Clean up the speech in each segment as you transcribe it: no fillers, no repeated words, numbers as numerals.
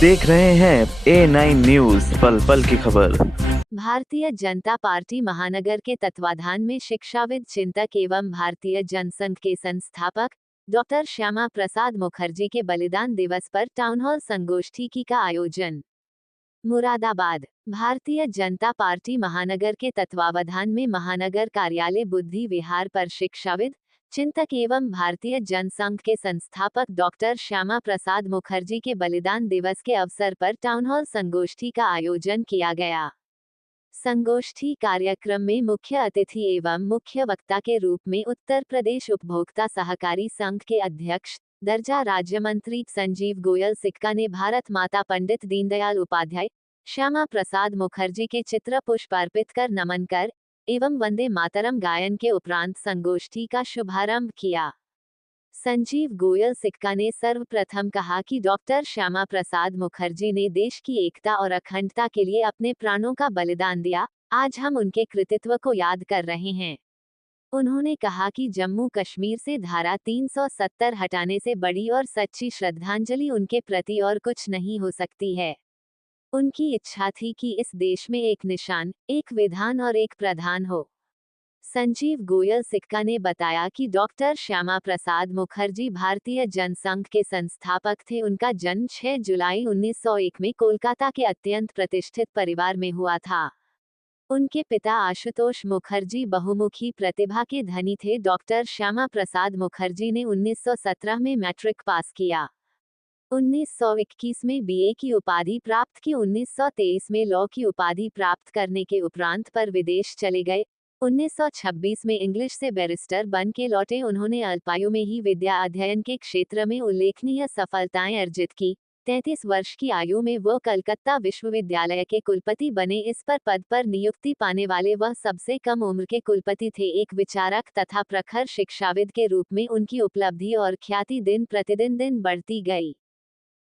देख रहे हैं A9 न्यूज़, पल पल की खबर। भारतीय जनता पार्टी महानगर के तत्वाधान में शिक्षाविद, चिंतक एवं भारतीय जनसंघ के संस्थापक डॉक्टर श्यामा प्रसाद मुखर्जी के बलिदान दिवस पर टाउन हॉल संगोष्ठी का आयोजन। मुरादाबाद। भारतीय जनता पार्टी महानगर के तत्वावधान में महानगर कार्यालय बुद्धि विहार पर शिक्षाविद, चिंतक एवं भारतीय जनसंघ के संस्थापक डॉक्टर श्यामा प्रसाद मुखर्जी के बलिदान दिवस के अवसर पर टाउन हॉल संगोष्ठी का आयोजन किया गया। संगोष्ठी कार्यक्रम में मुख्य अतिथि एवं मुख्य वक्ता के रूप में उत्तर प्रदेश उपभोक्ता सहकारी संघ के अध्यक्ष दर्जा राज्य मंत्री संजीव गोयल सिक्का ने भारत माता पंडित दीनदयाल उपाध्याय, श्यामा प्रसाद मुखर्जी के चित्र पुष्प अर्पित कर नमन कर एवं वंदे मातरम गायन के उपरांत संगोष्ठी का शुभारंभ किया। संजीव गोयल सिक्का ने सर्वप्रथम कहा कि डॉक्टर श्यामा प्रसाद मुखर्जी ने देश की एकता और अखंडता के लिए अपने प्राणों का बलिदान दिया। आज हम उनके कृतित्व को याद कर रहे हैं। उन्होंने कहा कि जम्मू कश्मीर से धारा 370 हटाने से बड़ी और सच्ची श्रद्धांजलि उनके प्रति और कुछ नहीं हो सकती है। उनकी इच्छा थी कि इस देश में एक निशान, एक विधान और एक प्रधान हो। संजीव गोयल सिक्का ने बताया कि डॉक्टर श्यामा प्रसाद मुखर्जी भारतीय जनसंघ के संस्थापक थे। उनका जन्म 6 जुलाई 1901 में कोलकाता के अत्यंत प्रतिष्ठित परिवार में हुआ था। उनके पिता आशुतोष मुखर्जी बहुमुखी प्रतिभा के धनी थे। डॉक्टर श्यामा प्रसाद मुखर्जी ने 1917 में मैट्रिक पास किया। 1921 में बीए की उपाधि प्राप्त की। 1923 में लॉ की उपाधि प्राप्त करने के उपरांत पर विदेश चले गए। 1926 में इंग्लिश से बैरिस्टर बन के लौटे। उन्होंने अल्पायु में ही विद्या अध्ययन के क्षेत्र में उल्लेखनीय सफलताएं अर्जित की। 33 वर्ष की आयु में वह कलकत्ता विश्वविद्यालय के कुलपति बने। इस पद पर नियुक्ति पाने वाले वह सबसे कम उम्र के कुलपति थे। एक विचारक तथा प्रखर शिक्षाविद के रूप में उनकी उपलब्धि और ख्याति दिन प्रतिदिन बढ़ती गई।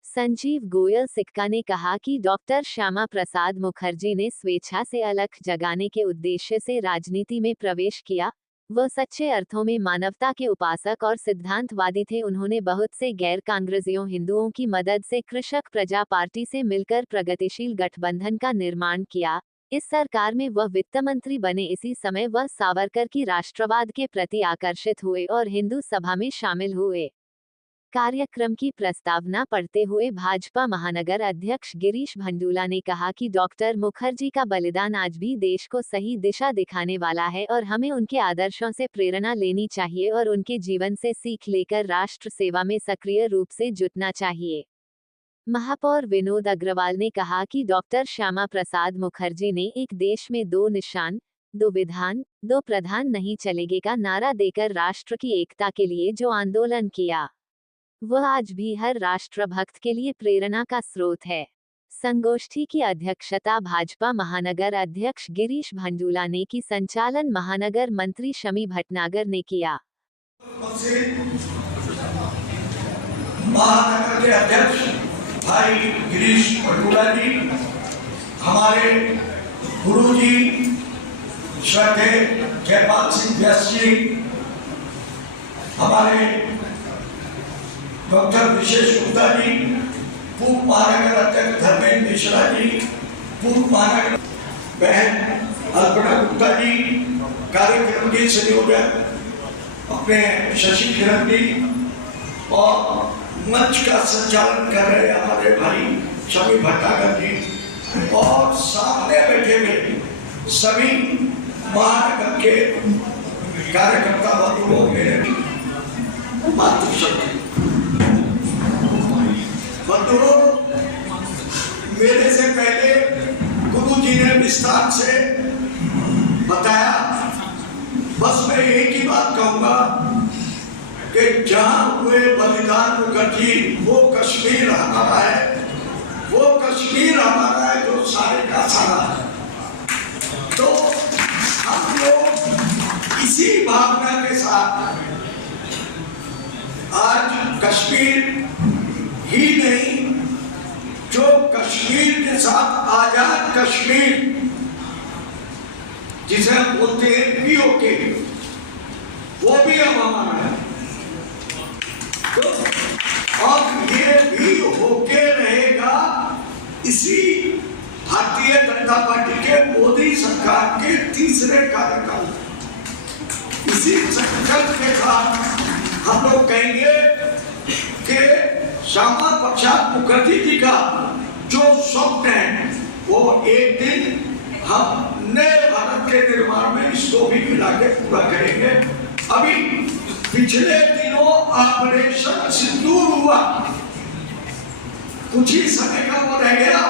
संजीव गोयल सिक्का ने कहा कि डॉक्टर श्यामा प्रसाद मुखर्जी ने स्वेच्छा से अलख जगाने के उद्देश्य से राजनीति में प्रवेश किया। वह सच्चे अर्थों में मानवता के उपासक और सिद्धांतवादी थे। उन्होंने बहुत से गैर कांग्रेसियों हिंदुओं की मदद से कृषक प्रजा पार्टी से मिलकर प्रगतिशील गठबंधन का निर्माण किया। इस सरकार में वह वित्त मंत्री बने। इसी समय वह सावरकर की राष्ट्रवाद के प्रति आकर्षित हुए और हिंदू सभा में शामिल हुए। कार्यक्रम की प्रस्तावना पढ़ते हुए भाजपा महानगर अध्यक्ष गिरीश भंडूला ने कहा कि डॉक्टर मुखर्जी का बलिदान आज भी देश को सही दिशा दिखाने वाला है और हमें उनके आदर्शों से प्रेरणा लेनी चाहिए और उनके जीवन से सीख लेकर राष्ट्र सेवा में सक्रिय रूप से जुटना चाहिए। महापौर विनोद अग्रवाल ने कहा कि डॉक्टर श्यामा प्रसाद मुखर्जी ने एक देश में दो निशान, दो विधान, दो प्रधान नहीं चलेंगे का नारा देकर राष्ट्र की एकता के लिए जो आंदोलन किया, वह आज भी हर राष्ट्रभक्त के लिए प्रेरणा का स्रोत है। संगोष्ठी की अध्यक्षता भाजपा महानगर अध्यक्ष गिरीश भंडूला ने की। संचालन महानगर मंत्री शमी भटनागर ने किया। महानगर के अध्यक्ष भाई गिरीश भंडूला जी, हमारे गुरु जी श्रद्धे जयपाल सिंह व्यास जी, हमारे डॉक्टर विशेष गुप्ता जी, पूर्व महानगर अध्यक्ष धर्मेंद्र मिश्रा जी, पूर्व महानगर बहन अल्पना गुप्ता जी, कार्यक्रम के संयोजक अपने शशि किरण जी और मंच का संचालन कर रहे हमारे भाई शमी भट्टागर जी और सामने बैठे हुए सभी महानगर के कार्यकर्ता बंधुओं मेरे मातृशक्ति बंधुओं, मेरे से पहले गुरु जी ने विस्तार से बताया। बस मैं एक ही बात कहूंगा कि जहां हुए बलिदान मुखर्जी, वो कश्मीर हमारा है, वो कश्मीर हमारा है जो सारे का सारा है। तो हम लोग इसी भावना के साथ आज कश्मीर ही नहीं, जो कश्मीर के साथ आजाद कश्मीर जिसे हम बोलते हैं पीओके, वो भी हम हमारा है। तो अब ये भी होके रहेगा तीसरे कार्यकाल। इसी संकल्प के साथ हम लोग कहेंगे कि श्यामा प्रसाद मुखर्जी जी का जो स्वप्न है वो एक दिन हम नए भारत के निर्माण में इसको भी मिला के पूरा करेंगे। अभी पिछले दिनों ऑपरेशन सिंदूर हुआ, कुछ ही समय का वो रह गया,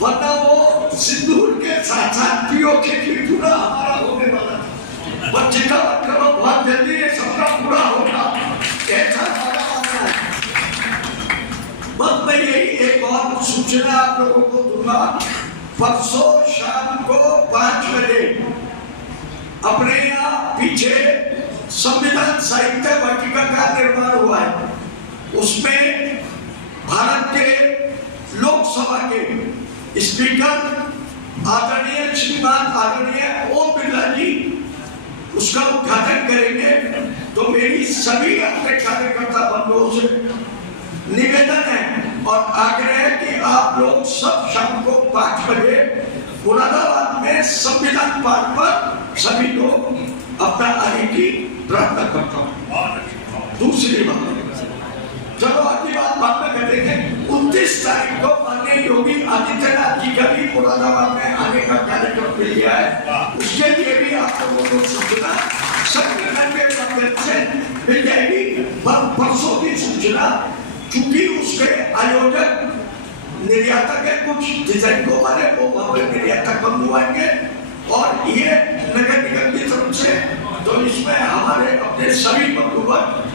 वरना वो सिंदूर के साथ साथ पीओके की पूरा हमारा होने वाला था। बच्चे का करो बहुत जल्दी ये सबका पूरा होगा, ऐसा हमारा मानना है। बस मैं यही एक और सूचना आप लोगों को दूंगा, परसों शाम को 5 बजे अपने यहाँ पीछे संविधान साहित्य वाटिका का निर्माण हुआ है। उसमें भारत के लोकसभा के स्पीकर आदरणीय श्रीमान आदरणीय ओम बिरला जी उसका उद्घाटन करेंगे। तो मेरी सभी अपने कार्यकर्ता बंधुओं से निवेदन है और आग्रह है कि आप लोग सब शाम को 5 बजे मुरादाबाद में संविधान पार्क पर सभी लोग अपना आने की प्रार्थना करता हूँ। दूसरी बात, चलो अगली बात बाद में करेंगे। 29 तारीख को माननीय योगी आदित्यनाथ जी का भी मुरादाबाद में आने का कार्यक्रम मिल गया है, उसके लिए भी आप लोगों को सूचना संगठन के माध्यम से मिल जाएगी। परसों की सूचना, चूंकि उसके आयोजक निर्यातक है, कुछ डिजाइन को हमारे वो वहां पर निर्यातक मंगवाएंगे और ये नगर निगम की तरफ से, तो इसमें हमारे अपने सभी बंधुवर्ग